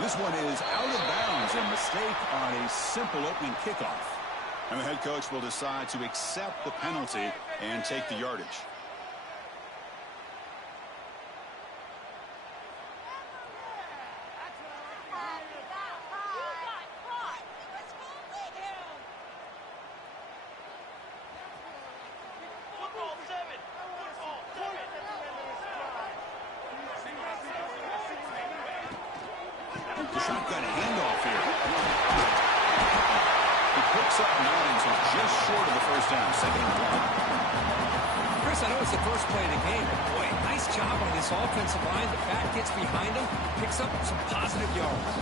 This one is out of bounds, a mistake on a simple opening kickoff. And the head coach will decide to accept the penalty and take the yardage. The shotgun handoff here. He picks up 9, so just short of the first down. Second and 1. Chris, I know it's the first play of the game, but boy, nice job on this offensive line. The back gets behind him, picks up some positive yards.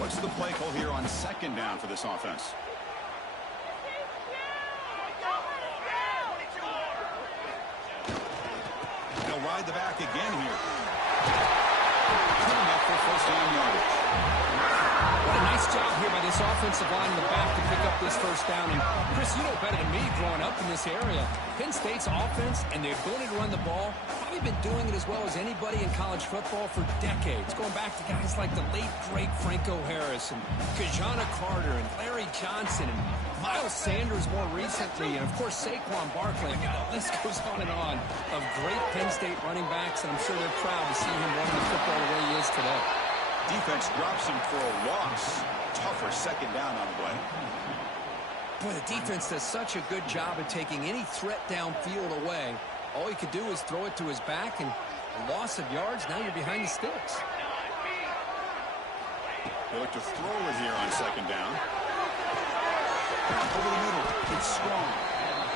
What's the play call here on second down for this offense? They'll ride the back again here. Good enough for first down yardage. What a nice job here by this offensive line in the back to pick up this first down. And Chris, you know better than me growing up in this area. Penn State's offense and the ability to run the ball, probably been doing it as well as anybody in college football for decades. Going back to guys like the late, great Franco Harris and Kajana Carter and Larry Johnson and Miles Sanders more recently, and of course Saquon Barkley. I mean, the list goes on and on of great Penn State running backs, and I'm sure they're proud to see him running the football the way he is today. Defense drops him for a loss. Tougher second down on the way. Boy, the defense does such a good job of taking any threat downfield away. All he could do is throw it to his back, and a loss of yards, now you're behind the sticks. They look to throw it here on second down. Over the middle, it's strong.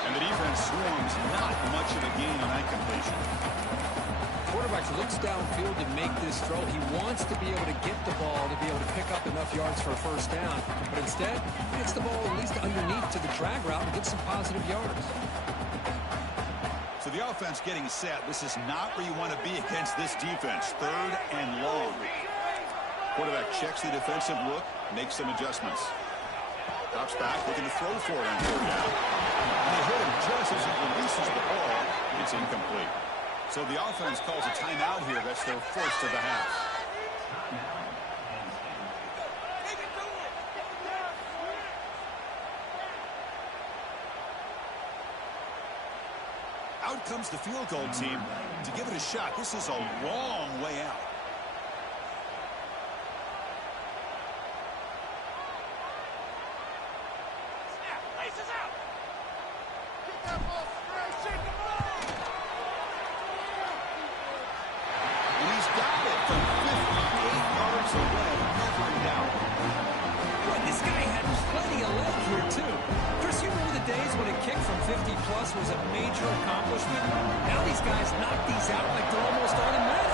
And the defense swarms, not much of a gain on that completion. Quarterback looks downfield to make this throw. He wants to be able to get the ball to be able to pick up enough yards for a first down. But instead, he gets the ball at least underneath to the drag route and gets some positive yards. So the offense getting set. This is not where you want to be against this defense. Third and long. Quarterback checks the defensive look, makes some adjustments. Drops back, looking to throw for it on third down. And they hit him just as he releases the ball. It's incomplete. So the offense calls a timeout here. That's their first of the half. Out comes the field goal team to give it a shot. This is a long way out. Was a major accomplishment. Now these guys knock these out like they're almost automatic.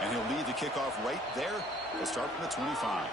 And he'll lead the kickoff right there. He'll start from the 25.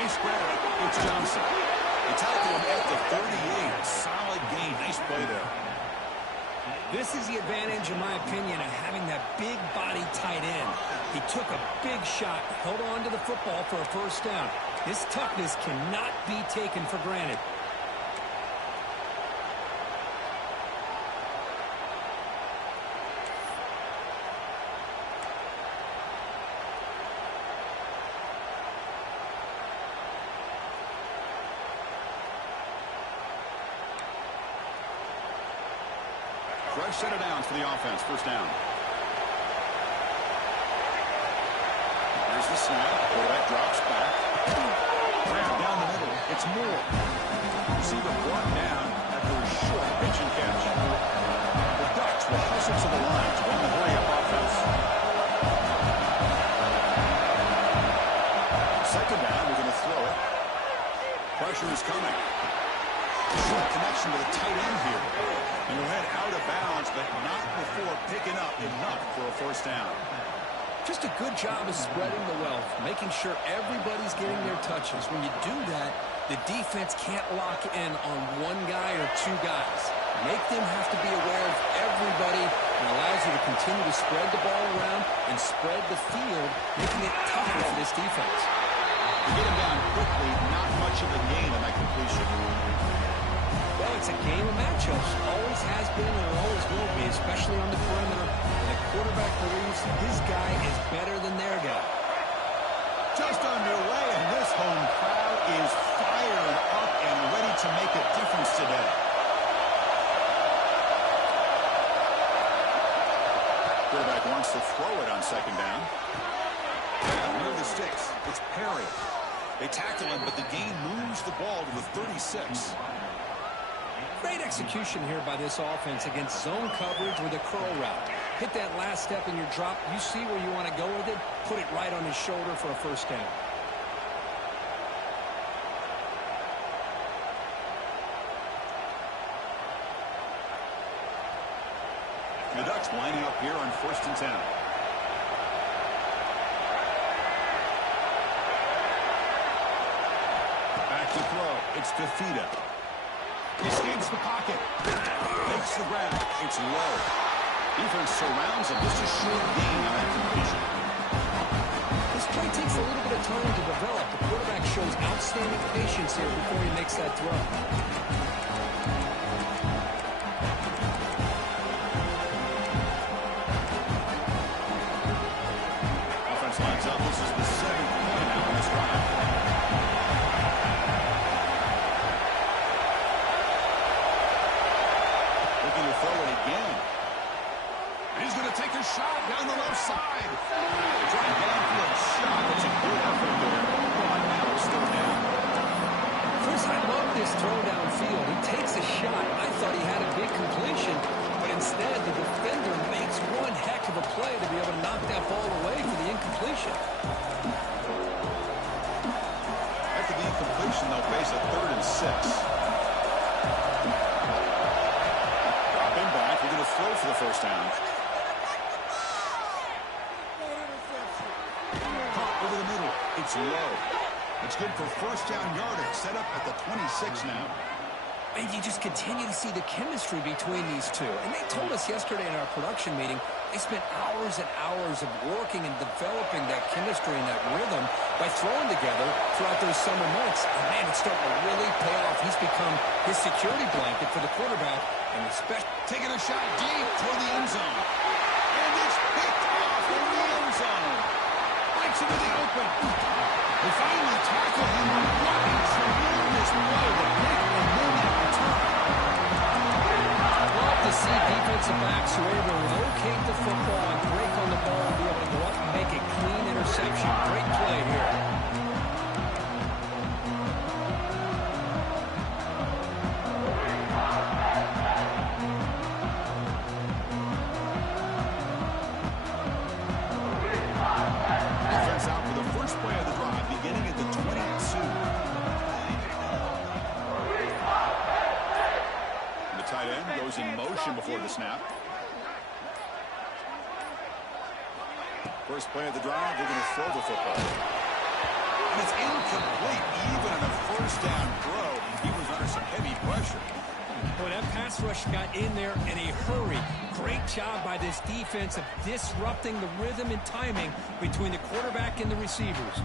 Nice grab. It's Johnson. They tackle him at the 38. Solid gain. Nice play there. This is the advantage, in my opinion, of having that big body tight end. He took a big shot, held on to the football for a first down. His toughness cannot be taken for granted. Fresh set of downs for the offense. First down. Here's the snap. Quarterback drops back. Grab down the middle. It's Moore. Receiver brought down after a short pitch and catch. The Ducks will hustle to the line to run the hurry-up offense. Second down, we're going to throw it. Pressure is coming. Short connection with a tight end here. And he'll head out of bounds, but not before picking up enough for a first down. Just a good job of spreading the wealth, making sure everybody's getting their touches. When you do that, the defense can't lock in on one guy or two guys. Make them have to be aware of everybody, and allows you to continue to spread the ball around and spread the field, making it tougher for this defense. To get him down quickly, not much of a gain on that completion. Well, it's a game of matchups. Always has been and it always will be, especially on the perimeter. The quarterback believes his guy is better than their guy. Just underway, and this home crowd is fired up and ready to make a difference today. Quarterback wants to throw it on second down. Near the sticks, it's Perry. They tackle him, but the gain moves the ball to the 36. Great execution here by this offense against zone coverage with a curl route. Hit that last step in your drop. You see where you want to go with it. Put it right on his shoulder for a first down. The Ducks lining up here on 1st and 10. Back to throw. It's Fafita. Escapes the pocket. Makes the grab. It's low. Defense surrounds him. Just a short gain on that completion. This play takes a little bit of time to develop. The quarterback shows outstanding patience here before he makes that throw. Offense lines up. This is the 7th play now on this drive. Looking to throw it again. He's going to take a shot down the left side. Trying downfield shot. It's a good effort there. But now it's still down. Chris, I love this throw downfield. He takes a shot. I thought he had a big completion, but instead the defender makes one heck of a play to be able to knock that ball away for the incompletion. After the incompletion, they'll face a 3rd and 6. Dropping back. We're going to throw for the first down. Over the middle. It's low. It's good for first down yardage. Set up at the 26 now. And you just continue to see the chemistry between these two. And they told us yesterday in our production meeting, they spent hours and hours of working and developing that chemistry and that rhythm by throwing together throughout those summer months. And man, it's starting to really pay off. He's become his security blanket for the quarterback. And especially taking a shot deep toward the end zone. And it's picked off in the end zone. Breaks into the open. They finally tackle him. What a tremendous play to pick and then that return. Love to see defensive backs who are able to locate the football and break on the ball and be able to go up and make a clean interception. Great play here. Defense out for the first play of the drive, beginning at the 22. The tight end goes in motion before the snap. First play of the drive, they're going to throw the football. And it's incomplete, even on a first down throw. He was under some heavy pressure. Boy, that pass rush got in there in a hurry. Great job by this defense of disrupting the rhythm and timing between the quarterback and the receivers.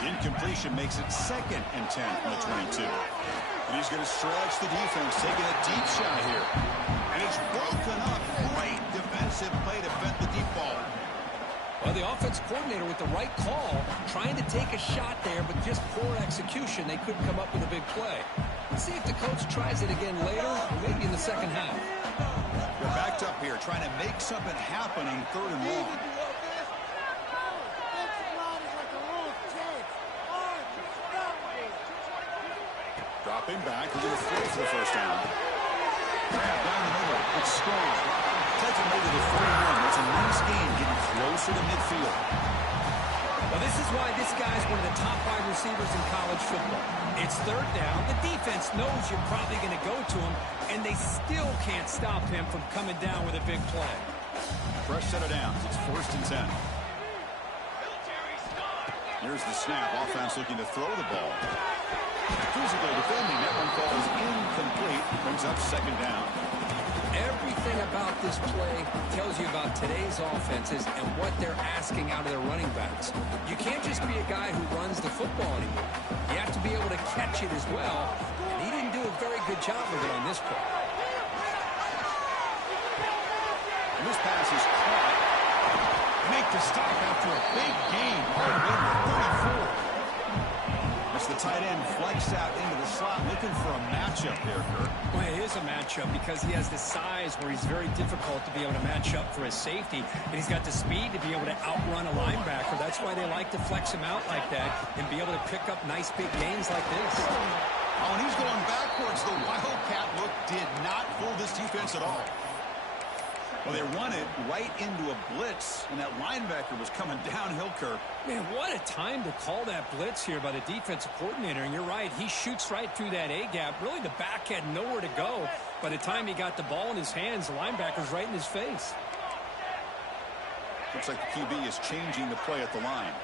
The incompletion makes it 2nd and 10 from the 22. And he's going to stretch the defense, taking a deep shot here. And it's broken up. Great defensive play to vet the deep ball. Well, the offense coordinator with the right call, trying to take a shot there, but just poor execution. They couldn't come up with a big play. Let's see if the coach tries it again later, or maybe in the second half. They're backed up here, trying to make something happen on 3rd and long. Dropping back, we're going to throw for the first down. Grab down the middle, it's strong. Takes him over to 41. It's a nice game, getting closer to midfield. Well, this is why this guy's one of the top wide receivers in college football. It's 3rd down. The defense knows you're probably going to go to him, and they still can't stop him from coming down with a big play. Fresh set of downs. It's 1st and 10. Here's the snap. Offense looking to throw the ball. Physical defending. That one falls incomplete. Brings up 2nd down. Everything about this play tells you about today's offenses and what they're asking out of their running backs. You can't just be a guy who runs the football anymore. You have to be able to catch it as well, and he didn't do a very good job of it on this play. And this pass is caught. Make the stop after a big gain. Hard win to 34. As the tight end flexed out into the slot, looking for a matchup there, Kirk. Well, it is a matchup because he has the size where he's very difficult to be able to match up for his safety, and he's got the speed to be able to outrun a linebacker. That's why they like to flex him out like that and be able to pick up nice big gains like this. Oh, and he's going backwards. The Wildcat look did not fool this defense at all. Well, they run it right into a blitz, and that linebacker was coming downhill, Kirk. Man, what a time to call that blitz here by the defensive coordinator. And you're right, he shoots right through that A-gap. Really, the back had nowhere to go. By the time he got the ball in his hands, the linebacker's right in his face. Looks like the QB is changing the play at the line.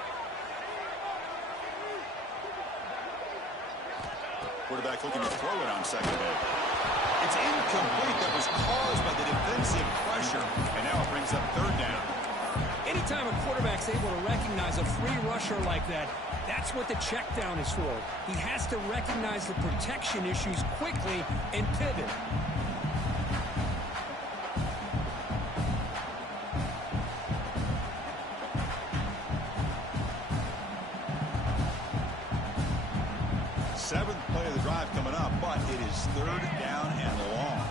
Quarterback looking to throw it on 2nd down. It's incomplete. That was caused by the defensive pressure. And now it brings up 3rd down. Anytime a quarterback's able to recognize a free rusher like that, that's what the check down is for. He has to recognize the protection issues quickly and pivot. Seventh play of the drive coming up, but it is 3rd down and long.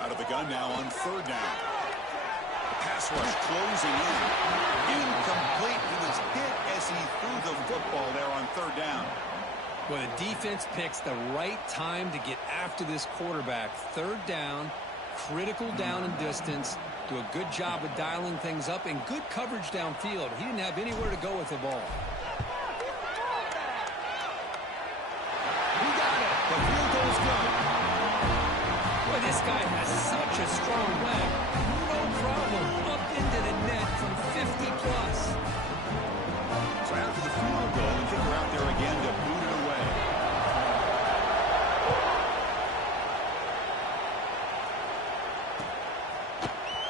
Out of the gun now on 3rd down. Pass rush closing in. Incomplete. He was hit as he threw the football there on 3rd down. Well, the defense picks the right time to get after this quarterback. 3rd down, critical down and distance. Do a good job of dialing things up and good coverage downfield. He didn't have anywhere to go with the ball. He got it. The field goal is good. Boy, this guy has such a strong leg. No problem. Up into the net from 50 plus. So after the field goal, the kicker out there again to boot it away.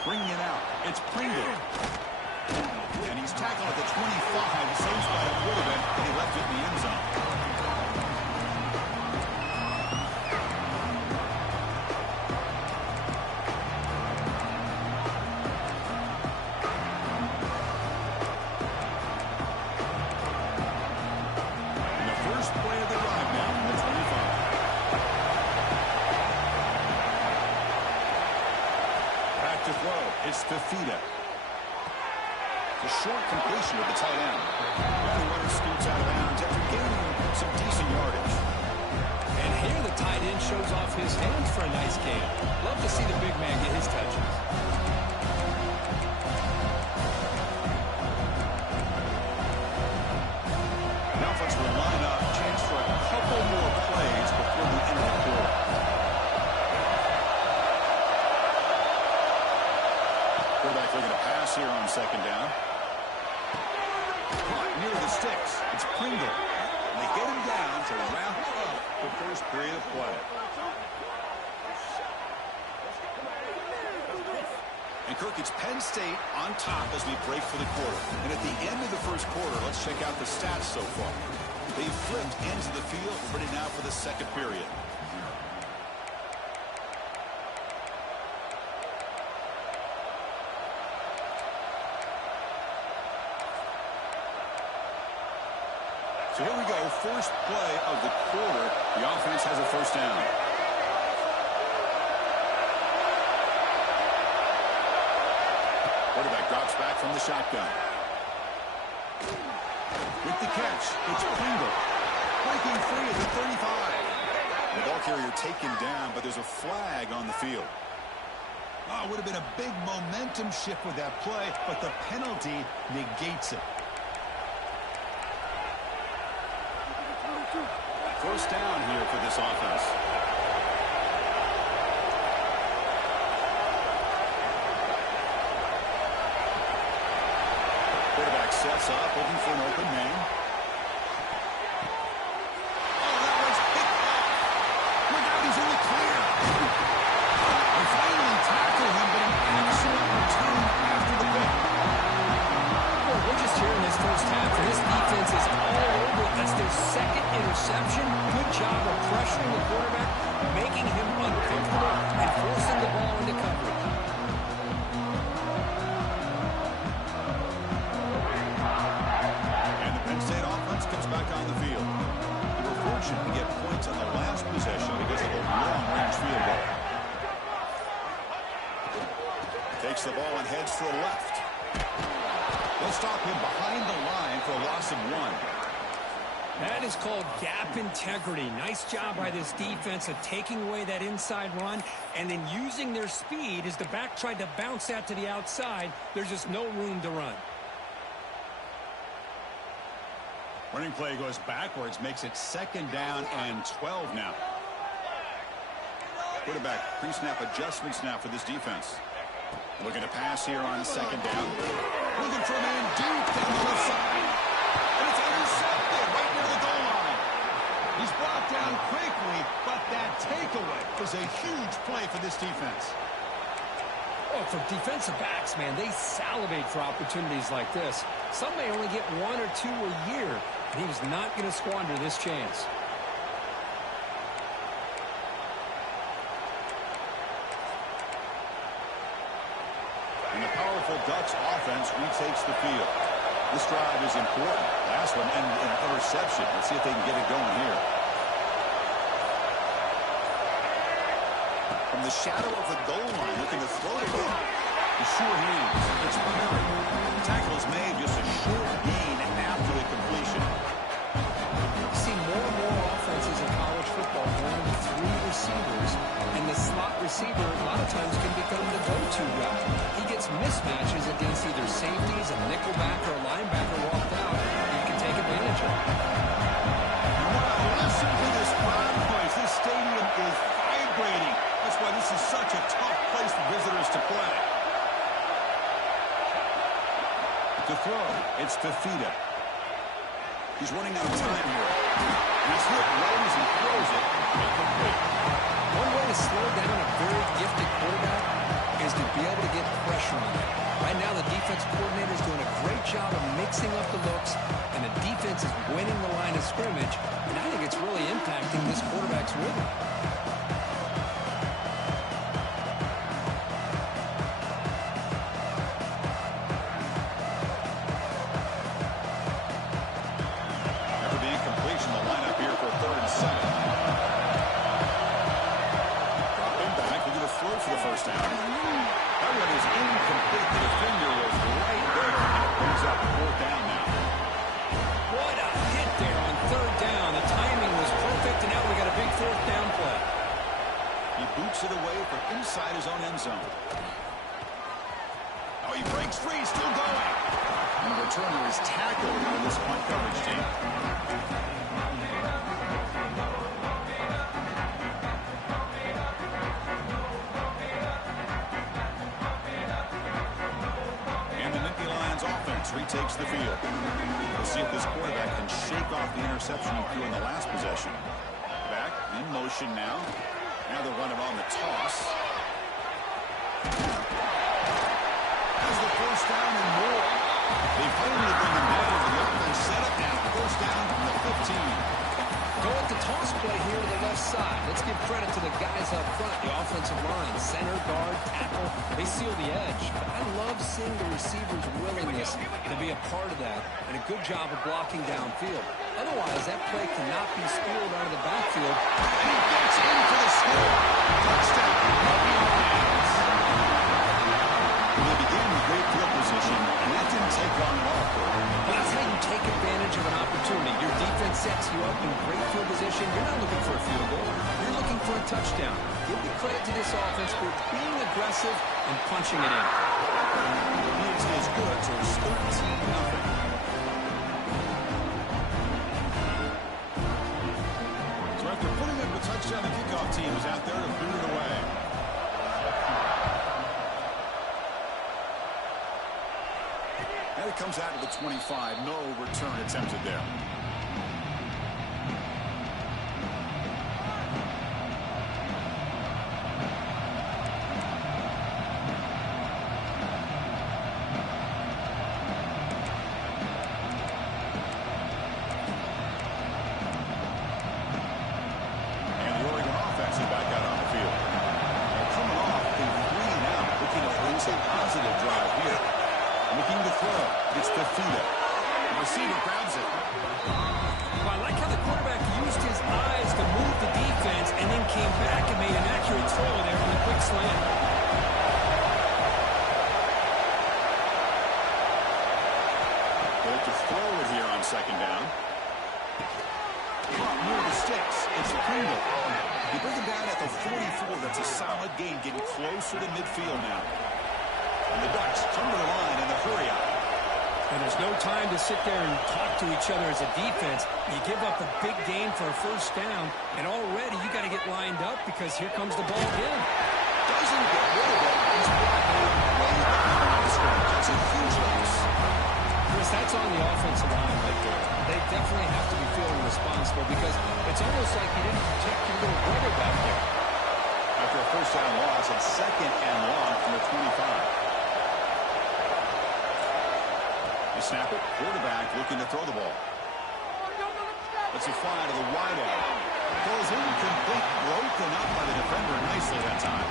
Bringing it out. It's Pringle. And he's tackled at the 25. The same spot it would have been, and he left it in the end zone. And the first play of the drive now from the 25. Back to throw. It's Fafita. The short completion of the tight end. And the runner scoots out of bounds after gaining some decent yardage. And here the tight end shows off his hands for a nice game. Love to see the big man get his touches. Now folks will line up. Chance for a couple more plays before the end of the quarter. Quarterback looking to pass here on 2nd down. Caught near the sticks. It's Pringle. And they get him down to wrap up the first period of play. And Kirk, it's Penn State on top as we break for the quarter. And at the end of the first quarter, let's check out the stats so far. They've flipped ends of the field, ready now for the 2nd period. So here we go, first play of the quarter. The offense has a first down. Quarterback drops back from the shotgun. With the catch, it's Pringle. Breaking free at the 35. The ball carrier taken down, but there's a flag on the field. Oh, it would have been a big momentum shift with that play, but the penalty negates it. First down here for this offense. Quarterback sets up, looking for an open man. Oh, that was picked off. Look out, he's in the clear. They finally tackle him, but an excellent return after the pick. Well, we're just here in this first half, and this defense is all over it. That's their second interception. Good job of pressuring the quarterback, making him uncomfortable, and forcing the ball into coverage. And the Penn State offense comes back on the field. They were fortunate to get points on the last possession because of a long-range field goal. Takes the ball and heads to the left. They'll stop him behind the line for a loss of 1. That is called gap integrity. Nice job by this defense of taking away that inside run and then using their speed as the back tried to bounce that to the outside. There's just no room to run. Running play goes backwards, makes it second down and 12 now. Quarterback pre-snap adjustments now for this defense. Looking to pass here on second down. Looking for a man deep down the left side. And it's intercepted right near the goal line. He's brought down quickly, but that takeaway was a huge play for this defense. Oh, for defensive backs, man, they salivate for opportunities like this. Some may only get 1 or 2 a year, and he was not going to squander this chance. And the powerful Ducks offense retakes the field. This drive is important. Last one, and an interception. Let's see if they can get it going here. From the shadow of the goal line, looking to throw it in. The sure hands. It's Perry. The tackle is made, just a short gain after the completion. You see more and more offenses in college football going with 3 receivers, and the slot receiver a lot of times can become the go-to guy. He gets mismatches against either safeties, a nickelback, or a linebacker walked out. He can take advantage of it. Wow, listen to this crowd noise. This stadium is vibrating. That's why this is such a tough place for visitors to play. To throw, it's Fafita. He's running out of time here. He's hit right as he throws it. Incomplete. One way to slow down a very gifted quarterback is to be able to get pressure on him. Right now, the defense coordinator is doing a great job of mixing up the looks, and the defense is winning the line of scrimmage, and I think it's really impacting this quarterback's rhythm. It away from inside his own end zone. Oh, he breaks free, still going. And the returner is tackled on this punt coverage team. And the Nittany Lions offense retakes the field. We'll see if this quarterback can shake off the interception he threw in the last possession. Back in motion now. Now they'll run it on the toss. Has the first down and more. They finally bring him down to the offense. Set up now. First down from the 15. Go with the toss play here to the left side. Let's give credit to the guys up front, the offensive line, center, guard, tackle. They seal the edge. But I love seeing the receivers' willingness to be a part of that, and a good job of blocking downfield. Otherwise, that play cannot be squirreled out of the backfield. And he gets in for the score. Touchdown, Lions. Well, they began with great field position, and that didn't take long at all, Cole. Well, that's how you take advantage of an opportunity. Your defense sets you up in great field position. You're not looking for a field goal. You're looking for a touchdown. Give the credit to this offense for being aggressive and punching it in. It is good, so it's 13-0. So after putting up a touchdown, the kickoff team is out there to boot it away. And it comes out to the 25. No return attempted there. Second down. Caught near the sticks. It's Pringle. You bring him down at the 44. That's a solid gain, getting closer to midfield now. And the Ducks come to the line in the hurry up. And there's no time to sit there and talk to each other as a defense. You give up a big gain for a first down, and already you got to get lined up because here comes the ball again. Doesn't get rid of it. He's brought way behind the scrimmage. That's a huge loss. Chris, that's on the offensive line right there. They definitely have to be feeling responsible because it's almost like you didn't protect your little brother back there. After a first down loss, it's second and long from the 25. They snap it. Quarterback looking to throw the ball. It's a fly to the wideout. Goes incomplete, broken up by the defender nicely that time.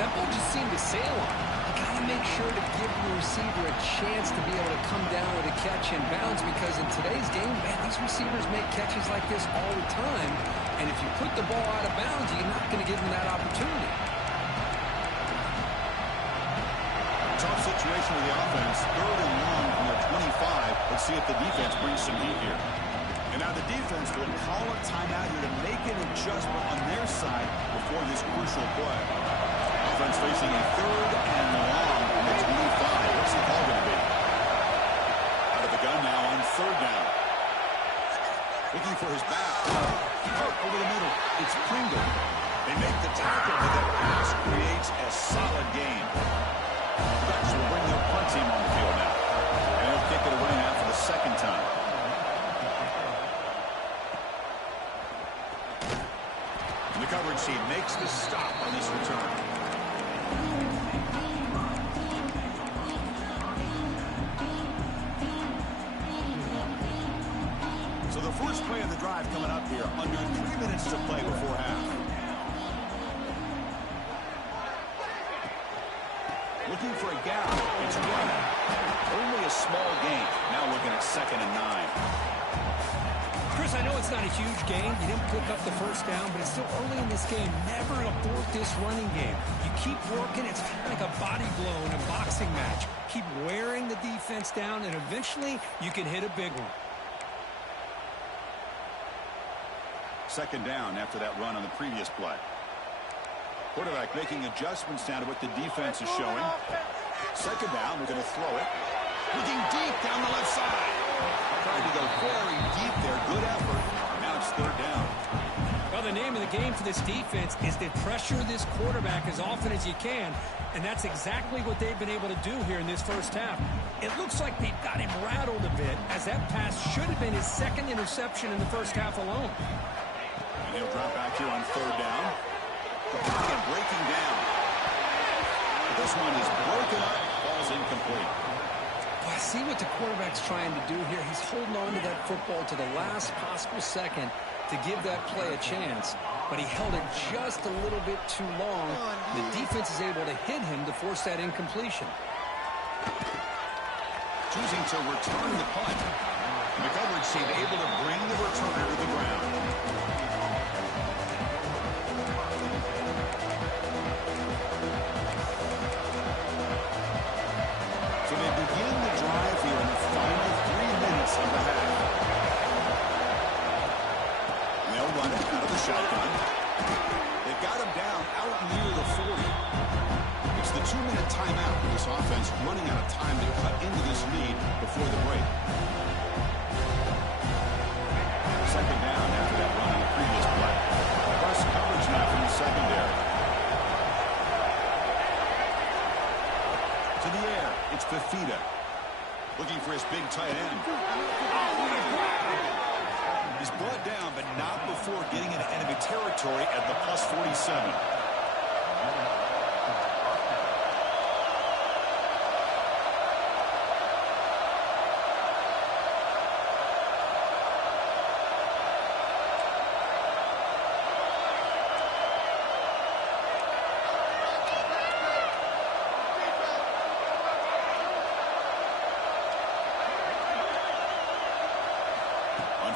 That ball just seemed to sail on. You got to make sure to give the receiver a chance to be able to come down with a catch and bounce because in today's game, man, these receivers make catches like this all the time. And if you put the ball out of bounds, you're not going to give them that opportunity. Tough situation with the offense. Third and long from the 25. Let's see if the defense brings some heat here. And now the defense will call a timeout here to make an adjustment on their side before this crucial play. Offense facing a third and long from the 25. What's the call going to be? Out of the gun now on third down. Looking for his back. Over the middle. It's Pringle. They make the tackle, but that pass creates a solid gain. The Ducks will bring their punt team on the field now. And they'll kick it away now for the second time. And the coverage team makes the stop on this return. So the first play of the drive coming up here. Under 3 minutes to play before half. Looking for a gap. It's running. Only a small gain. Now looking at 2nd and 9. Chris, I know it's not a huge gain. You didn't pick up the first down, but it's still early in this game. Never abort this running game. You keep working. It's kind of like a body blow in a boxing match. Keep wearing the defense down, and eventually you can hit a big one. Second down after that run on the previous play. Quarterback making adjustments now to what the defense is showing. Second down, we're going to throw it. Looking deep down the left side. Trying to go very deep there. Good effort. Now it's third down. Well, the name of the game for this defense is to pressure this quarterback as often as you can, and that's exactly what they've been able to do here in this first half. It looks like they've got him rattled a bit, as that pass should have been his second interception in the first half alone. And he'll drop back here on third down. The pocket breaking down. This one is broken up. Ball's incomplete. Well, I see what the quarterback's trying to do here. He's holding on to that football to the last possible second to give that play a chance. But he held it just a little bit too long. The defense is able to hit him to force that incompletion. Choosing to return the punt. The coverage team able to bring the returner to the ground. So they begin the drive here in the final 3 minutes of the half. And they'll run it out of the shotgun. They've got him down out near the 40. It's the 2-minute timeout with this offense running out of time to cut into this lead before the break. Second down after that run on the previous play. Plus coverage now from the secondary. To the air, it's Fafita. Looking for his big tight end. He's brought down, but not before getting into enemy territory at the plus 47.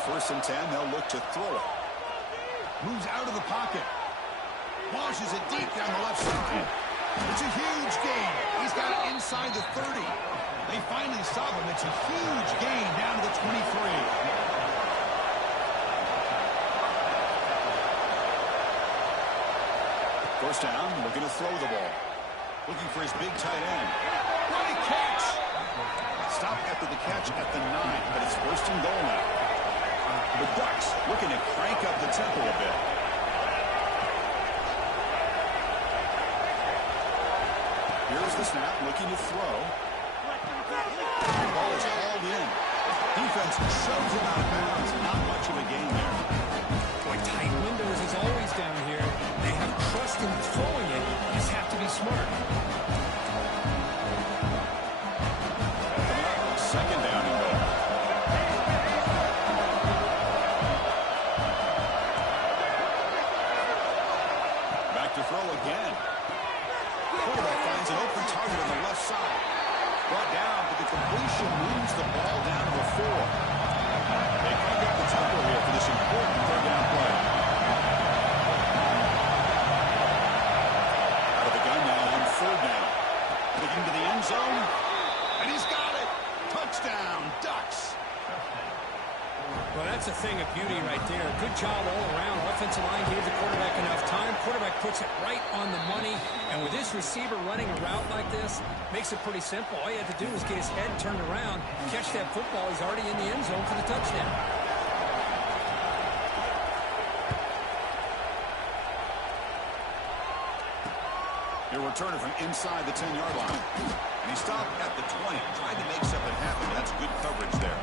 First and 10, they'll look to throw it. Moves out of the pocket. Launches it deep down the left side. It's a huge gain. He's got it inside the 30. They finally stop him. It's a huge gain down to the 23. First down, looking to throw the ball. Looking for his big tight end. Great catch! Stop after the catch at the 9, but it's first and goal now. The Ducks looking to crank up the tempo a bit. Here's the snap, looking to throw. The ball is hauled in. Defense shoves him out of bounds. Not much of a gain there. Boy, tight windows is always down here. They have trust in throwing it. You just have to be smart. Second down and goal. To throw again. Quarterback finds an open target on the left side. Brought down, but the completion moves the ball down to the 4. They crank up the tempo here for this important third down play. Out of the gun now on third down. Looking to the end zone, and he's got it. Touchdown, Ducks. Well, that's a thing of beauty right there. Good job all around. Offensive line gave the quarterback enough time. Quarterback puts it right on the money. And with this receiver running a route like this, makes it pretty simple. All you have to do is get his head turned around, catch that football. He's already in the end zone for the touchdown. He'll return it from inside the 10-yard line. And he stopped at the 20. Tried to make something happen. That's good coverage there.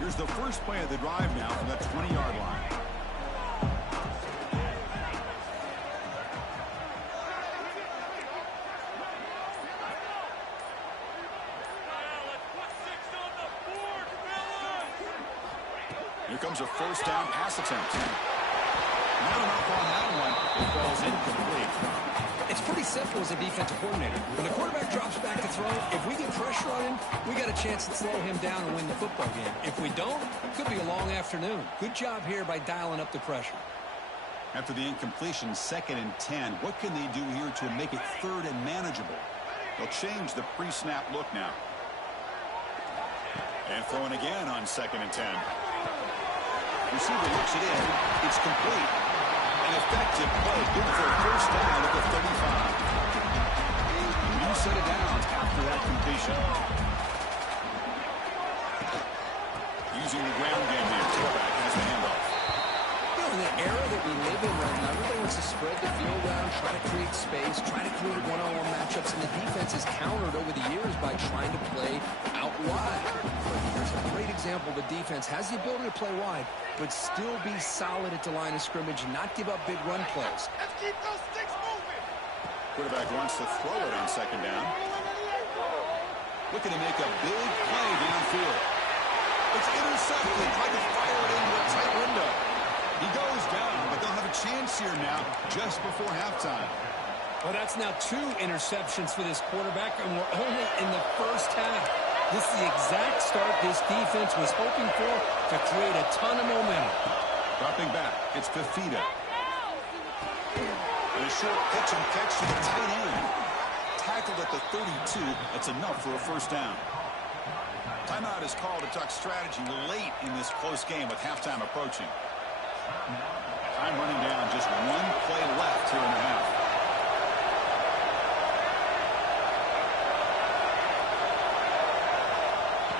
Here's the first play of the drive now from that 20-yard line. Here comes a first down pass attempt. Not enough on that one. It falls incomplete. It's pretty simple as a defensive coordinator. When the quarterback drops back to throw, if we get pressure on him, we got a chance to slow him down and win the football game. If we don't, it could be a long afternoon. Good job here by dialing up the pressure. After the incompletion, second and 10, what can they do here to make it third and manageable? They'll change the pre-snap look now. And throwing again on second and 10. Receiver looks it in. It's complete. An effective play. Good for a first down at the 35. You set it down after that completion. Using the ground game here. Quarterback has the handoff. In the era that we live in right now, everybody wants to spread the field around, try to create space, try to create one-on-one matchups, and the defense has countered over the years by trying to play out wide. But here's a great example. The defense has the ability to play wide, but still be solid at the line of scrimmage and not give up big run plays. Let's keep those sticks moving. Quarterback wants to throw it on second down. looking to make a big play downfield. It's intercepted. Tried to fire it into a tight window. He goes down, but they'll have a chance here now just before halftime. Well, that's now 2 interceptions for this quarterback, and we're only in the first half. This is the exact start this defense was hoping for to create a ton of momentum. Dropping back, it's Fafita. And a short pitch and catch to the tight end. Tackled at the 32. That's enough for a first down. Timeout is called to talk strategy late in this close game with halftime approaching. Time running down, just 1 play left here in the half.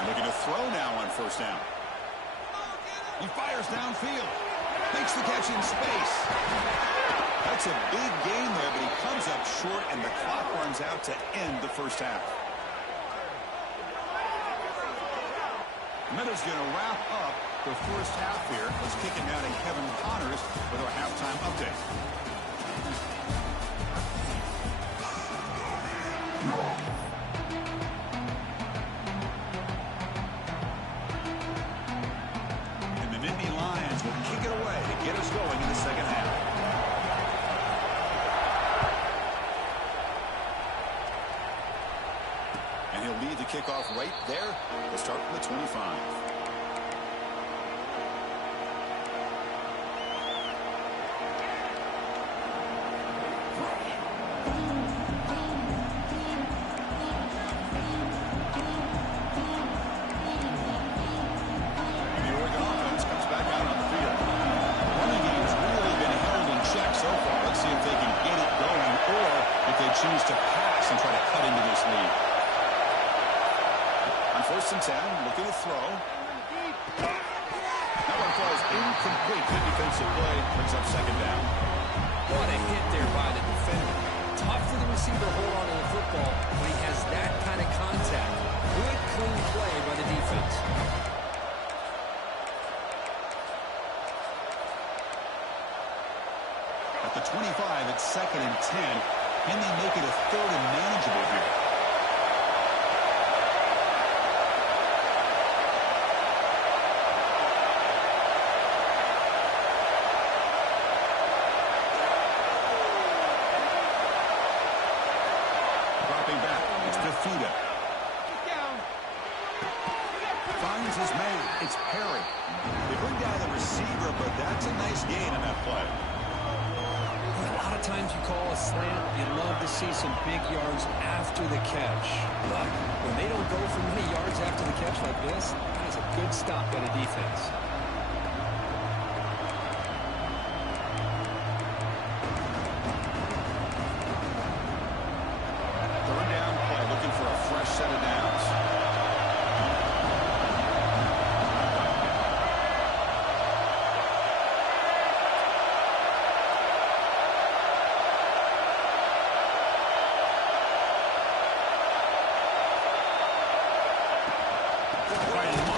And looking to throw now on first down. He fires downfield. Makes the catch in space. That's a big gain there, but he comes up short, and the clock runs out to end the first half. Meadows going to wrap up the first half here. Let's kick it now to Kevin Connors with our halftime update. And the Nittany Lions will kick it away to get us going in the second half. And he'll lead the kickoff right there. We'll start from the 25. Choose to pass and try to cut into this lead. On 1st and 10, looking to throw. That one falls incomplete. Good defensive play. Brings up second down. What a hit there by the defender. Tough for the receiver to hold on to the football when he has that kind of contact. Good, clean play by the defense. At the 25, it's 2nd and 10. Can they make it a 3rd and manageable here? Dropping back, it's Fafita. Finds his man, it's Perry. They bring down the receiver, but that's a nice gain on that play. A lot of times you call a slant, you love to see some big yards after the catch. But when they don't go for many yards after the catch like this, that is a good stop by the defense. Third down play, looking for a fresh set of downs.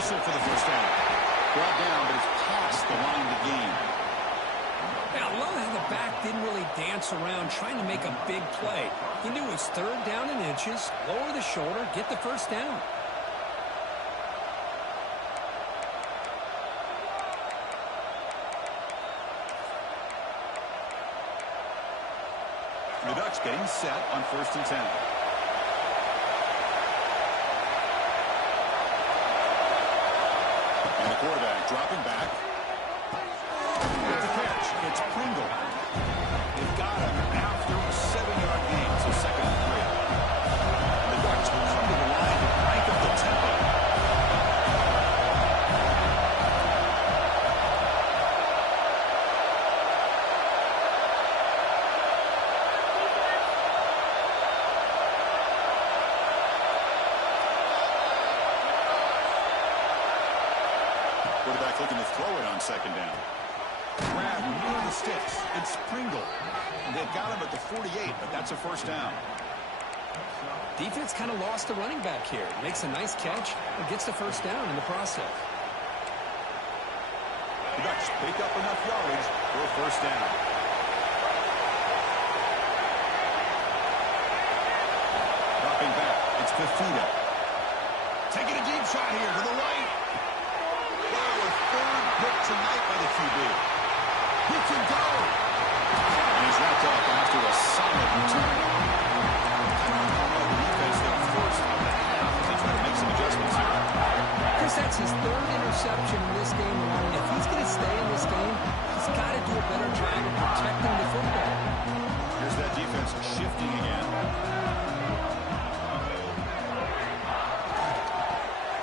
For the first down. Brought down, but it's past the line to gain. Now, I love how the back didn't really dance around trying to make a big play. He knew it's 3rd down and inches, lower the shoulder, get the first down. The Ducks getting set on 1st and 10. And the quarterback dropping back. With the catch, it's Pringle. They've got him after a 7-yard gain, so 2nd and 3. The Ducks will come to the line to crank up the tempo. Quarterback looking to throw it on 2nd down. Grab near the sticks. It's Pringle. They've got him at the 48, but that's a first down. Defense kind of lost the running back here. Makes a nice catch and gets the first down in the process. The Ducks pick up enough yardage for a first down. Dropping back, it's Fafita. Taking a deep shot here to the right. Wow, a third pick tonight by the QB. He can go. And he's wrapped up after a solid return. The defense there first on the half as they try to make some adjustments here. Chris, that's his third interception in this game alone. If he's going to stay in this game, he's got to do a better job of protecting the football. Here's that defense shifting again.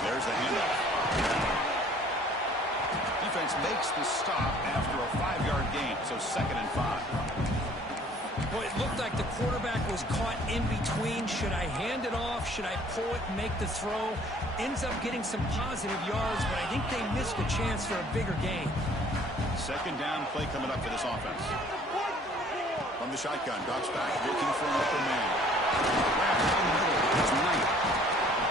There's the handoff. Defense makes the stop after a 5-yard gain, so 2nd and 5. Well, it looked like the quarterback was caught in between. Should I hand it off? Should I pull it and make the throw? Ends up getting some positive yards, but I think they missed a chance for a bigger gain. 2nd down play coming up for this offense. From the shotgun, drops back, looking for an open man. Wrapped down the middle, it's Knight.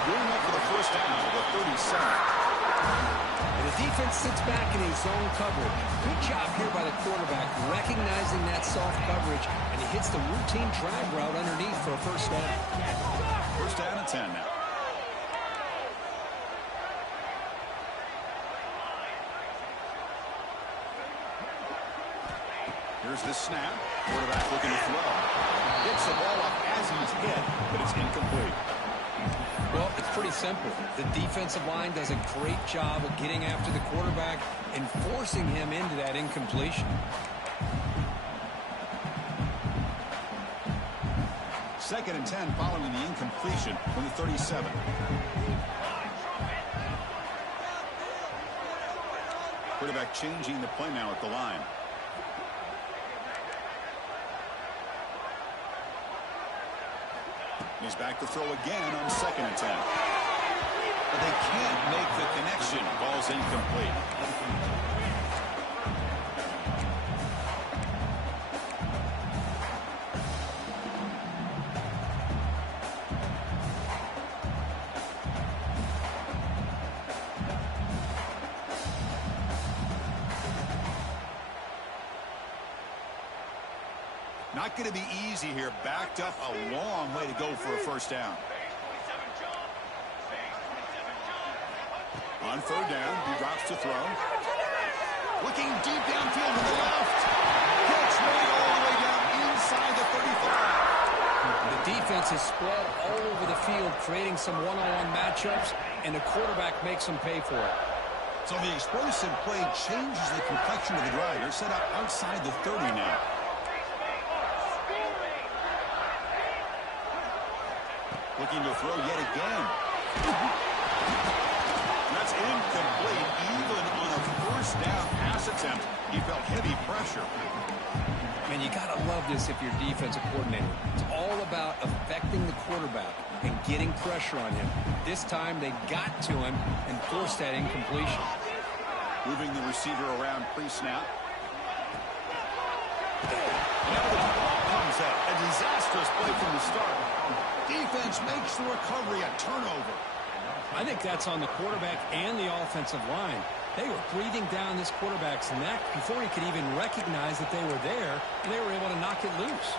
Going up for the first down at the 37. And the defense sits back in his zone coverage. Good job here by the quarterback, recognizing that soft coverage, and he hits the routine drag route underneath for a first down. First down and 10 now. Here's the snap. Quarterback looking to throw. Gets the ball up as he's hit, but it's incomplete. Well, it's pretty simple. The defensive line does a great job of getting after the quarterback and forcing him into that incompletion. Second and 10 following the incompletion from the 37. Quarterback changing the play now at the line. He's back to throw again on 2nd and 10. But they can't make the connection. Ball's incomplete. Not going to be easy here. Backed up a long way to go for a first down. On 3rd down, he drops to throw. Looking deep downfield to the left. Catch made all the way down inside the 35. The defense is spread all over the field, creating some one-on-one matchups, and the quarterback makes them pay for it. So the explosive play changes the complexion of the drive. They're set up outside the 30 now. Looking to throw yet again. That's incomplete. Even on a first down pass attempt, he felt heavy pressure. Man, you got to love this if you're a defensive coordinator. It's all about affecting the quarterback and getting pressure on him. This time they got to him and forced that incompletion. Moving the receiver around pre-snap. Now the ball comes up. A disastrous play from the start. Defense makes the recovery a turnover. I think that's on the quarterback and the offensive line. They were breathing down this quarterback's neck before he could even recognize that they were there, and they were able to knock it loose.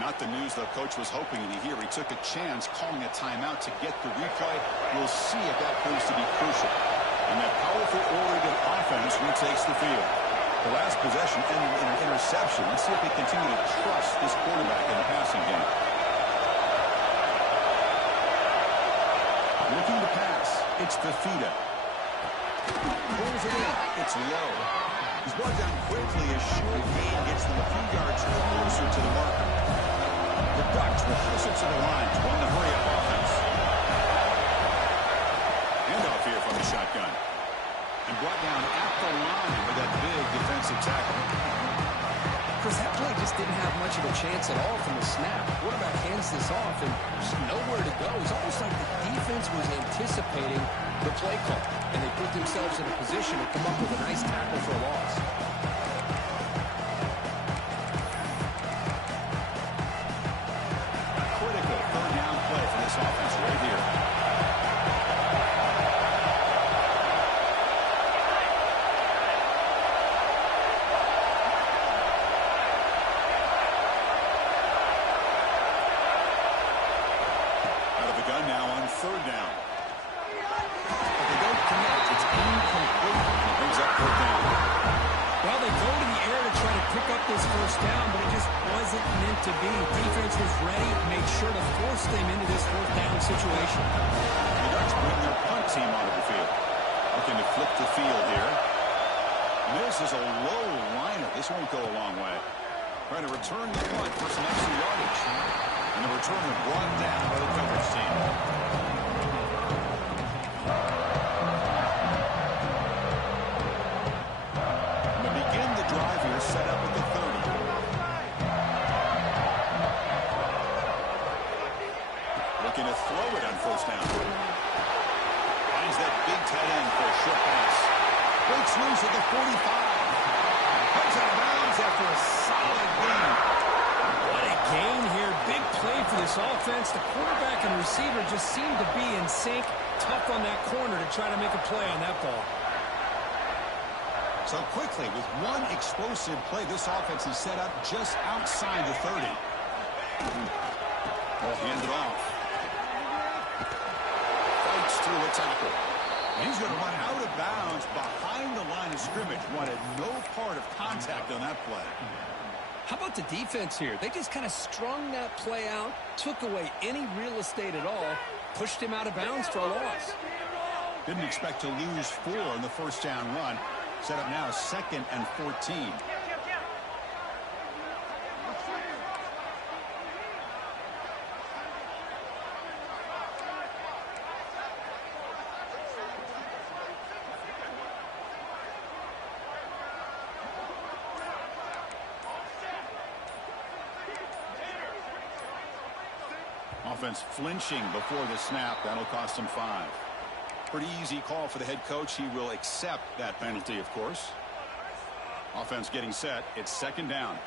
Not the news the coach was hoping to hear. He took a chance calling a timeout to get the replay. We'll see if that proves to be crucial. And that powerful Oregon offense retakes the field. The last possession ended in an interception. Let's see if they continue to trust this quarterback in the passing game. Looking to pass. It's Fafita. Pulls it in. It's low. He's brought down quickly as short gain gets them a few yards closer to the marker. The Ducks will hustle to the line to run the hurry-up offense. Handoff here from the shotgun. And brought down at the line with that big defensive tackle. Chris, that play just didn't have much of a chance at all from the snap. The quarterback hands this off and there's nowhere to go. It's almost like the defense was anticipating the play call, and they put themselves in a position to come up with a nice tackle for a loss. third down. Well, they go to the air to try to pick up this first down, but it just wasn't meant to be. Defense was ready, made sure to force them into this fourth down situation. The Ducks bring their punt team onto the field. Looking to flip the field here. This is a low liner. This won't go a long way. Trying to return the punt for some extra yardage. And the returner brought down by the coverage team. Drive here set up at the 30. Looking to throw it on first down. Finds that big tight end for a short pass. Breaks loose at the 45. Comes out of bounds after a solid gain. What a gain here. Big play for this offense. The quarterback and receiver just seem to be in sync. Tough on that corner to try to make a play on that ball. So quickly, with one explosive play, this offense is set up just outside the 30. Well, hand it off. Fights through a tackle. And he's going to run out of bounds behind the line of scrimmage. Wanted no part of contact on that play. How about the defense here? They just kind of strung that play out, took away any real estate at all, pushed him out of bounds for a loss. Didn't expect to lose 4 on the first down run. Set up now 2nd and 14. Offense flinching before the snap. That'll cost him 5. Pretty easy call for the head coach. He will accept that penalty, of course. Offense getting set. It's 2nd down.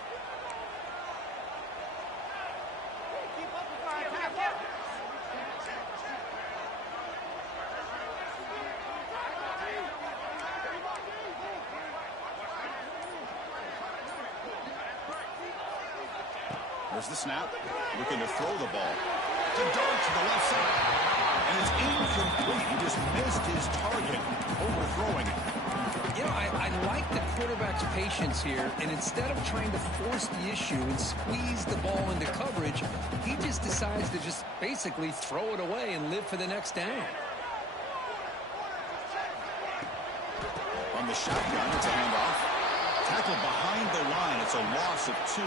There's the snap. Looking to throw the ball. To dart to the left side. And it's incomplete. He just missed his target, overthrowing it. You know, I like the quarterback's patience here, and instead of trying to force the issue and squeeze the ball into coverage, he just decides to just basically throw it away and live for the next down. On the shotgun, it's a handoff. Tackle behind the line. It's a loss of 2.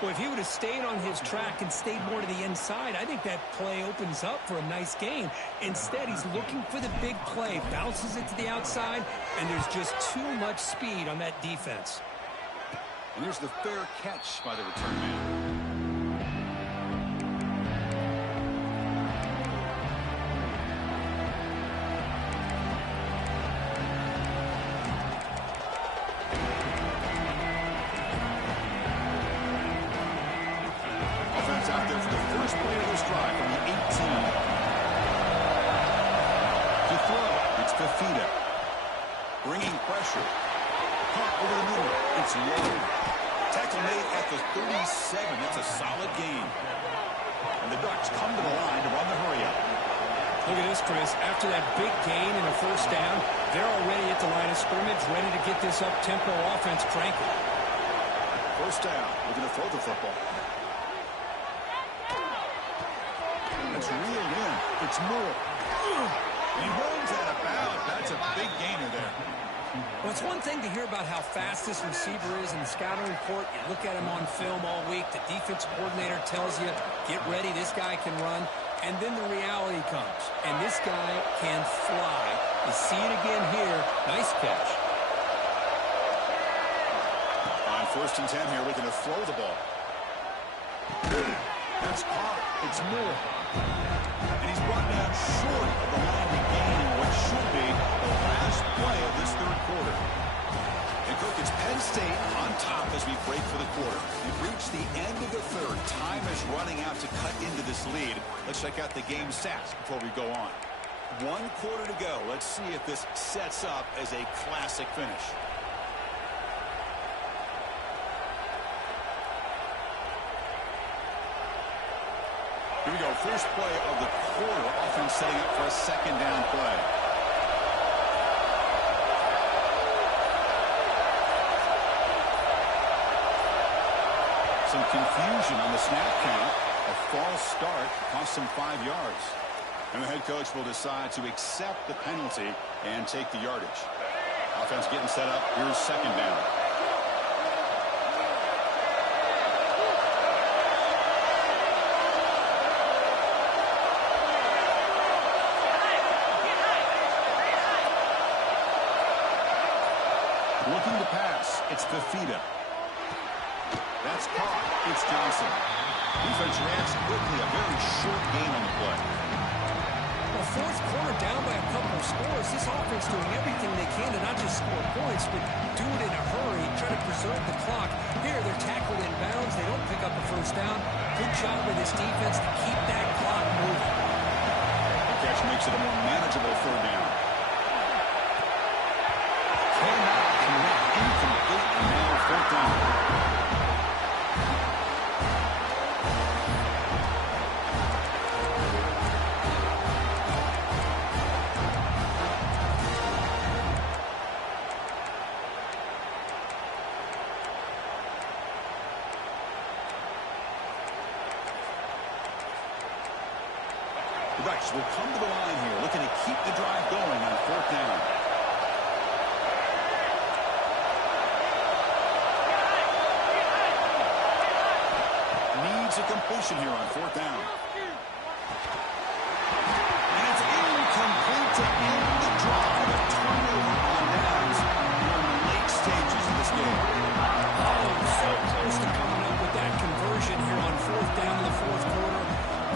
Well, if he would have stayed on his track and stayed more to the inside, I think that play opens up for a nice gain. Instead, he's looking for the big play, bounces it to the outside, and there's just too much speed on that defense. And here's the fair catch by the return man. Out there for the first play of this drive from the 18. To throw, it's Fafita. Bringing pressure. Caught over the middle. It's low. Tackle made at the 37. That's a solid gain. And the Ducks come to the line to run the hurry up. Look at this, Chris. After that big gain and a first down, they're already at the line of scrimmage, ready to get this up-tempo offense cranking. First down. Looking to throw the football. It's reeled in. It's more. He runs out of bounds. That's a big gainer there. Well, it's one thing to hear about how fast this receiver is in the scouting report. You look at him on film all week. The defense coordinator tells you, get ready, this guy can run. And then the reality comes. And this guy can fly. You see it again here. Nice catch. On 1st and 10 here, we're going to throw the ball. That's caught. It's more. And he's brought down short of the line to gain what should be the last play of this 3rd quarter. And Cook, it's Penn State on top as we break for the quarter. We've reached the end of the 3rd. Time is running out to cut into this lead. Let's check out the game stats before we go on. 1 quarter to go. Let's see if this sets up as a classic finish. Here we go. First play of the quarter. Offense setting up for a 2nd down play. Some confusion on the snap count. A false start cost him 5 yards. And the head coach will decide to accept the penalty and take the yardage. Offense getting set up. Here's second down. Looking to pass. It's Fafita. That's caught. It's Johnson. Defense reacts quickly. A very short gain on the play. Well, fourth quarter down by a couple of scores. This offense doing everything they can to not just score points, but do it in a hurry, try to preserve the clock. Here, they're tackled in bounds. They don't pick up a first down. Good job by this defense to keep that clock moving. The catch makes it a more manageable third down. Cannot connect, incomplete, and now fourth down. The Ducks will come to the line here, looking to keep the drive going on fourth down. Needs a completion here on fourth down. And it's incomplete to end the drive. A turnover on downs here in the late stages of this game. Oh, so close to coming up with that conversion here on fourth down in the fourth quarter.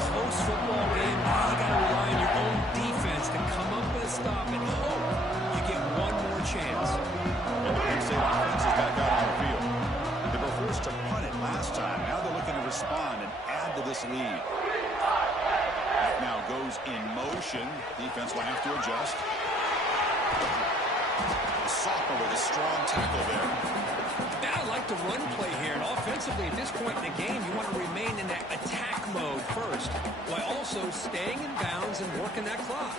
Close football game. Now you got to rely on your own defense to come up with a stop and hope you get one more chance. And the Penn State offense is back out on the field. They were forced to punt it last time. Now they're looking to respond and add to this lead. That now goes in motion. Defense will have to adjust. The sophomore with a strong tackle there. Now I like the run play here, and offensively at this point in the game, you want to remain in that attack mode first, while also staying in bounds and working that clock.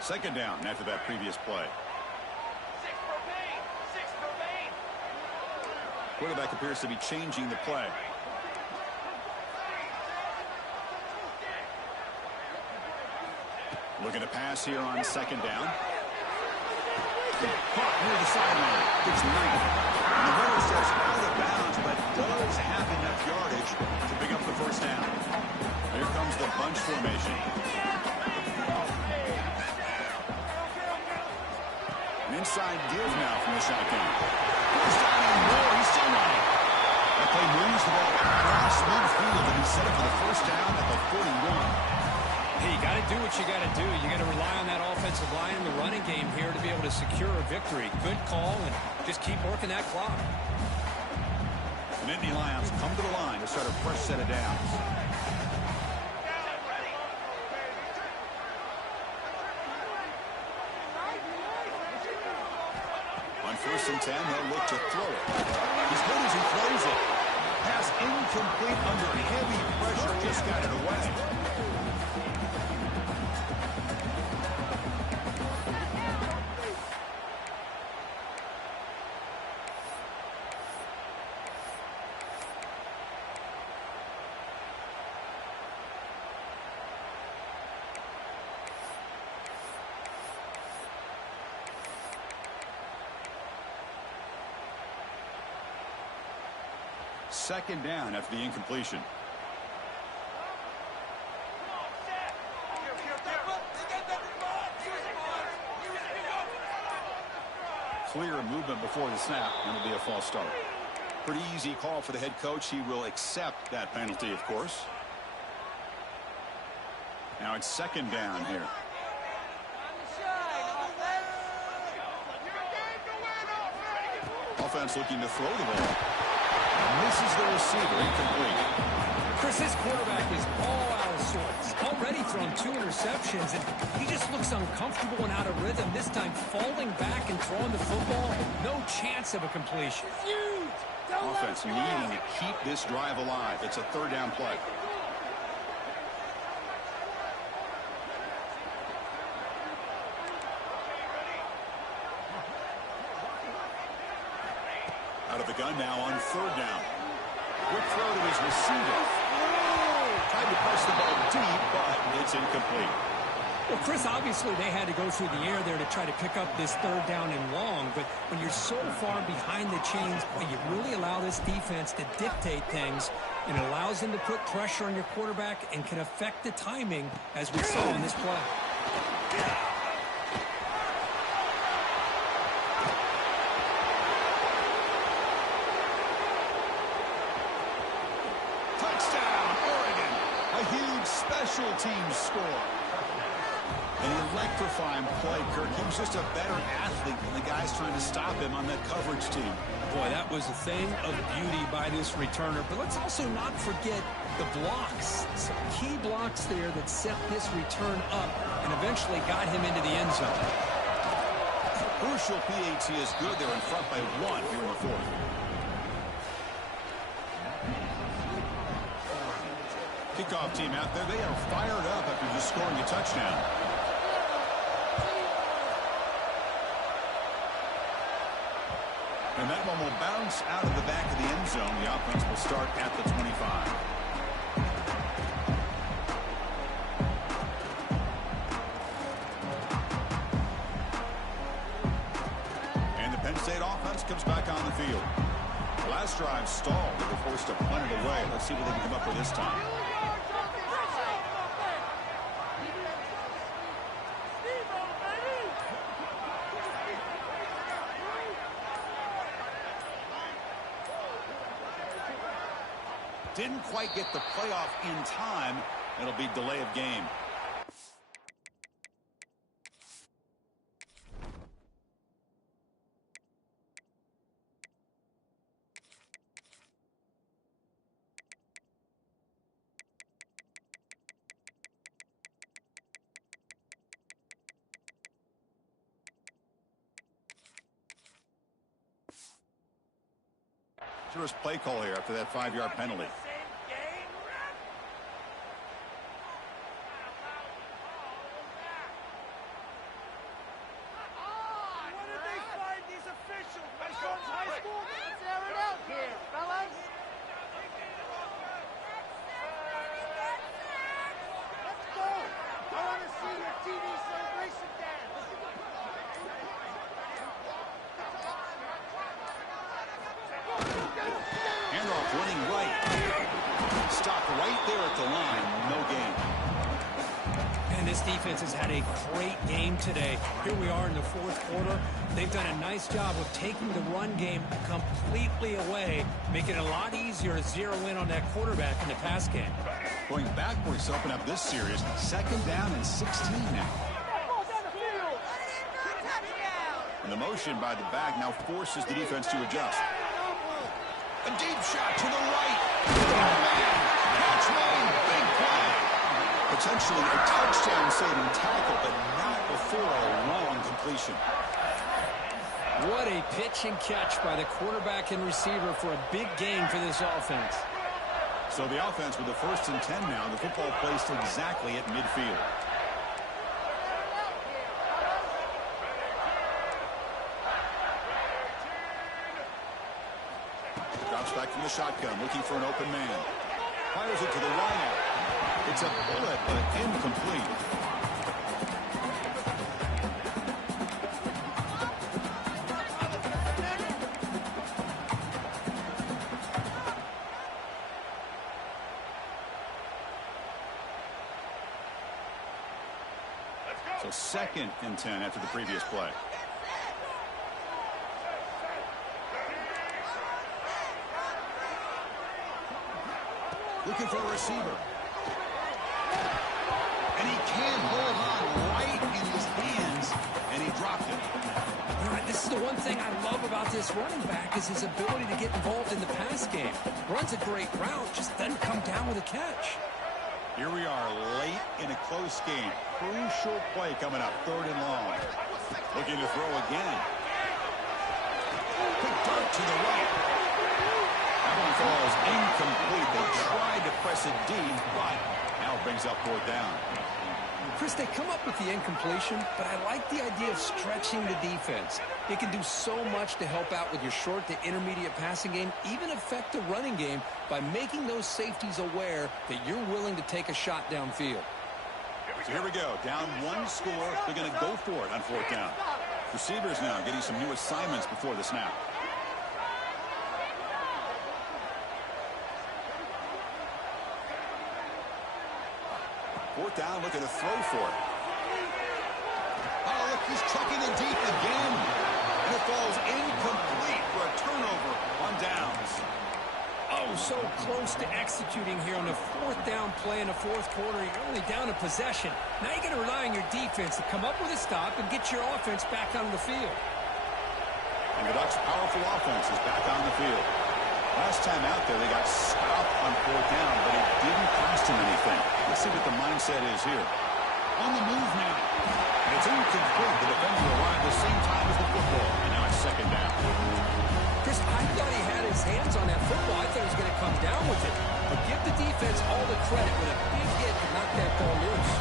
Second down after that previous play. Quarterback appears to be changing the play. Looking to pass here on second down. Caught near the sideline. It's Knight. And the runner steps out of bounds, but does have enough yardage to pick up the first down. Here comes the bunch formation. An inside give now from the shotgun. He's down in more. He's still running. That play moves the ball across midfield, and he's set up for the first down at the 41. Hey, you got to do what you got to do. You got to rely on that offensive line in the running game here to be able to secure a victory. Good call, and just keep working that clock. The Nittany Lions come to the line to start a fresh set of downs. On 1st and 10, they'll look to throw it. He's good as he throws it. Pass incomplete under heavy pressure. Just got it away. Second down after the incompletion. Clear movement before the snap, and it'll be a false start. Pretty easy call for the head coach. He will accept that penalty, of course. Now it's second down here. Offense looking to throw the ball. Misses the receiver, incomplete. Chris, this quarterback is all out of sorts. Already thrown 2 interceptions, and he just looks uncomfortable and out of rhythm. This time falling back and throwing the football. No chance of a completion. Huge. Offense needing to keep this drive alive. It's a third down play. Out of the gun now on third down. Quick throw to his receiver. Tried to press the ball deep, but it's incomplete. Well, Chris, obviously they had to go through the air there to try to pick up this third down and long, but when you're so far behind the chains, boy, you really allow this defense to dictate things, and it allows them to put pressure on your quarterback and can affect the timing, as we saw in this play. Touchdown, Oregon. A huge special teams score. An electrifying play, Kirk. He was just a better athlete than the guys trying to stop him on that coverage team. Boy, that was a thing of beauty by this returner. But let's also not forget the blocks. Some key blocks there that set this return up and eventually got him into the end zone. Crucial PAT is good. They're in front by 1 here in the fourth. Kickoff team out there. They are fired up after just scoring a touchdown. And that one will bounce out of the back of the end zone. The offense will start at the 25. And the Penn State offense comes back on the field. Last drive stalled. They were forced to punt it away. Let's see what they can come up with this time. Didn't quite get the playoff in time. It'll be delay of game. First play call here after that 5-yard penalty. Handoff running right. Stop right there at the line. No gain. And this defense has had a great game today. Here we are in the fourth quarter. They've done a nice job of taking the run game completely away, making it a lot easier to zero in on that quarterback in the pass game. Going backwards to open up this series. 2nd down and 16 now. And the motion by the back now forces the defense to adjust. A deep shot to the right. Catch made. Big play. Potentially a touchdown-saving tackle, but not before a long completion. What a pitch and catch by the quarterback and receiver for a big game for this offense. So the offense with the 1st and 10 now. The football placed exactly at midfield. Drops back from the shotgun, looking for an open man. Fires it to the right. It's a bullet, but incomplete. So 2nd and 10 after the previous play. Looking for a receiver. And he can't hold on right in his hands, and he dropped it. All right, this is the one thing I love about this running back is his ability to get involved in the pass game. Runs a great route, just doesn't come down with a catch. Here we are late in a close game. Crucial play coming up, 3rd and long. Looking to throw again. Quick dart to the right. One falls incomplete. They tried to press it deep, but now it brings up fourth down. Chris, they come up with the incompletion, but I like the idea of stretching the defense. It can do so much to help out with your short to intermediate passing game, even affect the running game by making those safeties aware that you're willing to take a shot downfield. So here we go. Down one score. They're going to go for it on fourth down. Receivers now getting some new assignments before the snap. Fourth down, looking to throw for it. Oh, look, he's trucking it deep again. And it falls incomplete for a turnover on downs. Oh, so close to executing here on the fourth down play in the fourth quarter. You're only down a possession. Now you got to rely on your defense to come up with a stop and get your offense back on the field. And the Ducks' powerful offense is back on the field. Last time out there, they got stopped on fourth down, but it didn't cost them anything. Let's see what the mindset is here. On the move now. And it's incomplete. The defender arrived the same time as the football. And now it's second down. Chris, I thought he had his hands on that football. I thought he was going to come down with it. But give the defense all the credit with a big hit to knock that ball loose.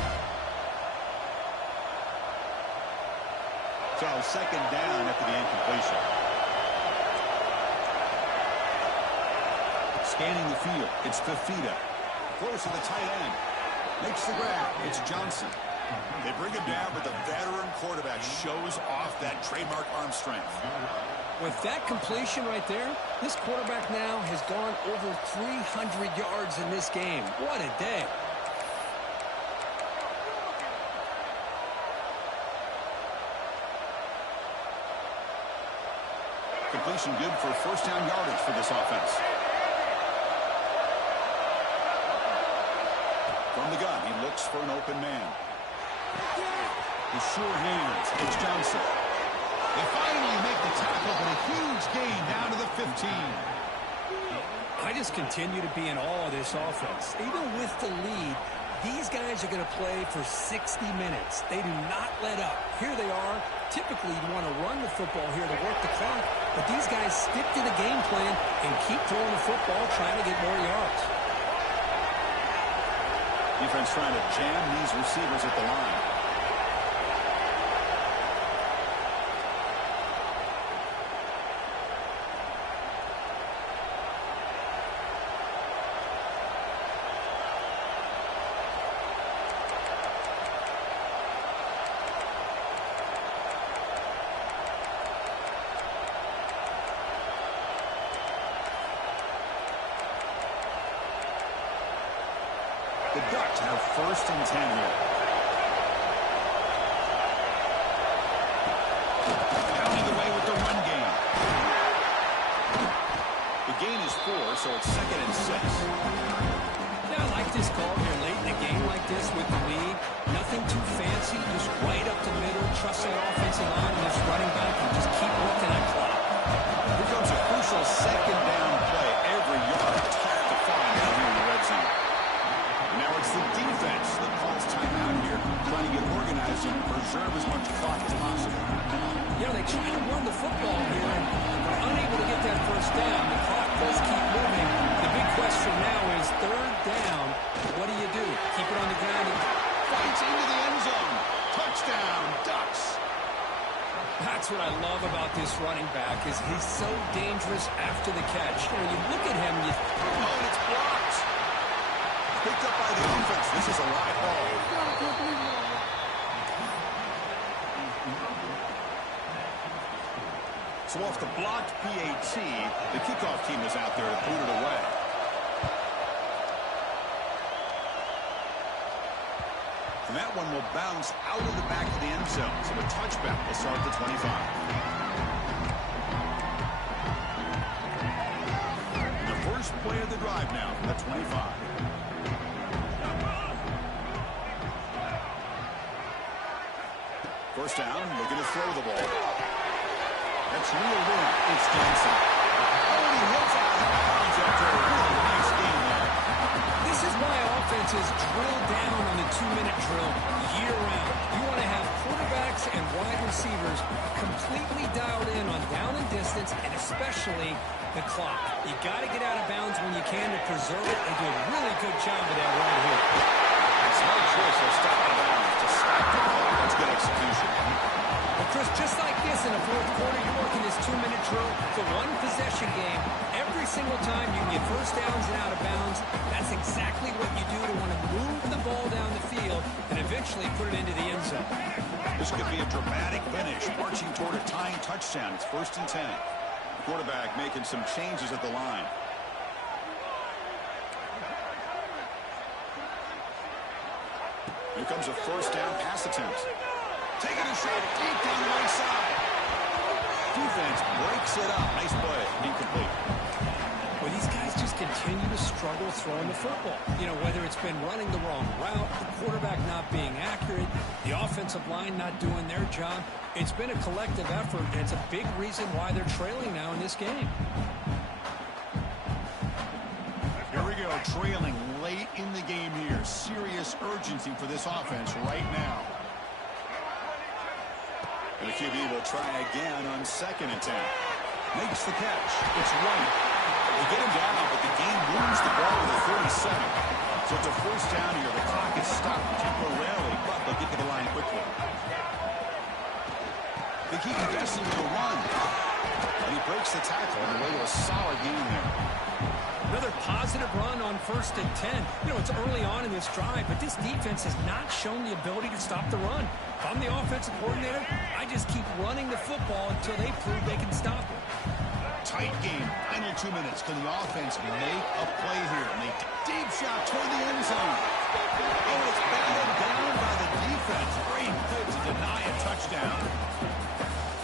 So second down after the incompletion. Scanning the field, it's Fafita. Close to the tight end. Makes the grab. It's Johnson. They bring him down, but the veteran quarterback shows off that trademark arm strength. With that completion right there, this quarterback now has gone over 300 yards in this game. What a day. Completion good for first down yardage for this offense. From the gun, he looks for an open man. With sure hands, it's Johnson. They finally make the tackle, but a huge gain down to the 15. I just continue to be in awe of this offense. Even with the lead, these guys are going to play for 60 minutes. They do not let up. Here they are. Typically, you want to run the football here to work the clock, but these guys stick to the game plan and keep throwing the football, trying to get more yards. Defense trying to jam these receivers at the line. The Ducks have first and 10 here. Pounding away with the run game. The gain is 4, so it's second and 6. Yeah, I like this call here late in a game like this with the lead. Nothing too fancy, just right up the middle. Trust that offensive line and this running back and just keep working that clock. Here comes a crucial second down play. Every yard tough to find down here in the red zone. Now it's the defense that calls timeout here, trying to get organized and preserve as much clock as possible. Yeah, they try to run the football here, and they're unable to get that first down. The clock does keep moving. The big question now is third down. What do you do? Keep it on the ground. Fights into the end zone. Touchdown, Ducks. That's what I love about this running back is he's so dangerous after the catch. You know, you look at him, and and it's blocked. Picked up by the defense. This is a live ball. So off the blocked PAT, the kickoff team is out there to boot it away. And that one will bounce out of the back of the end zone. So the touchback will start at the 25. The first play of the drive now from the 25. First down, looking to throw the ball. That's reeled in. It's Johnson. Oh, he hits out of bounds after a really nice game there. this is why offenses drill down on the 2-minute drill year-round. You want to have quarterbacks and wide receivers completely dialed in on down and distance, and especially the clock. You got to get out of bounds when you can to preserve it. They do a really good job of that right here. Smart choice. They'll stop the bounds to stop the clock. That's good execution. Well, Chris, just like this in the fourth quarter, you're working this 2-minute drill. It's a one-possession game. Every single time you can get first downs and out of bounds, that's exactly what you do to want to move the ball down the field and eventually put it into the end zone. This could be a dramatic finish, marching toward a tying touchdown. It's 1st and 10. The quarterback making some changes at the line. Here comes a first down pass attempt. Taking a shot deep down the right side. Defense breaks it up. Nice play. Incomplete. Well, these guys just continue to struggle throwing the football. You know, whether it's been running the wrong route, the quarterback not being accurate, the offensive line not doing their job. It's been a collective effort, and it's a big reason why they're trailing now in this game. Here we go, trailing late in the game here. Serious urgency for this offense right now. And the QB will try again on 2nd and 10. Makes the catch. It's right. They get him down, but the game moves the ball to the 37. So it's a first down here. The clock is stopped temporarily, but they'll get to the line quickly. They keep investing in the run. And he breaks the tackle on the way to a solid game there. Another positive run on 1st and 10. You know, it's early on in this drive, but this defense has not shown the ability to stop the run. If I'm the offensive coordinator, I just keep running the football until they prove they can stop it. Tight game. Final 2 minutes. Can the offense make a play here? And they deep shot toward the end zone. Oh, it's batted down by the defense. Great fit to deny a touchdown.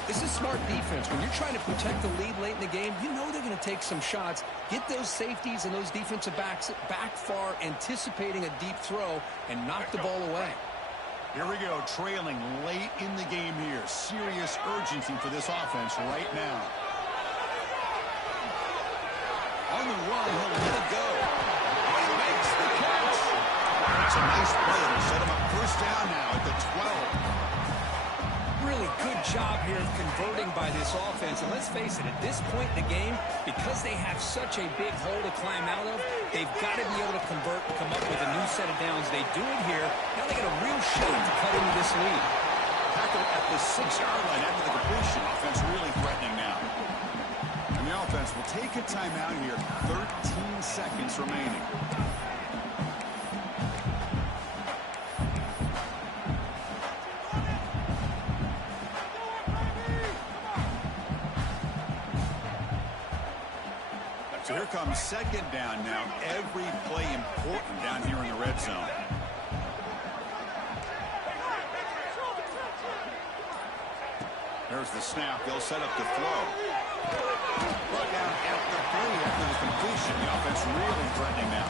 This is smart defense. When you're trying to protect the lead late in the game, you know they're going to take some shots, get those safeties and those defensive backs back far, anticipating a deep throw, and knock the ball away. Here we go, trailing late in the game here. Serious urgency for this offense right now. On the run, he'll let it go. He makes the catch. That's a nice play. It'll set him up first down now at the 12. Really good job here of converting by this offense. And let's face it, at this point in the game, because they have such a big hole to climb out of, they've got to be able to convert and come up with a new set of downs. They do it here. Now they got a real shot to cut into this lead. Tackle at the 6-yard line after the completion. Offense really threatening now. And the offense will take a timeout here. 13 seconds remaining. So here comes 2nd down now. Every play important down here in the red zone. There's the snap. They'll set up the throw. Brought down at the 30 after the completion. The offense really threatening now.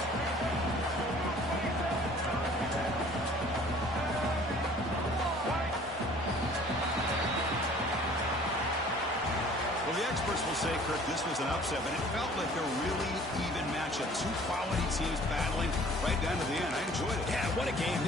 Well, the experts will say, Kirk, this was an upset, but it felt like a really even matchup. Two quality teams battling right down to the end. I enjoyed it. Yeah, what a game.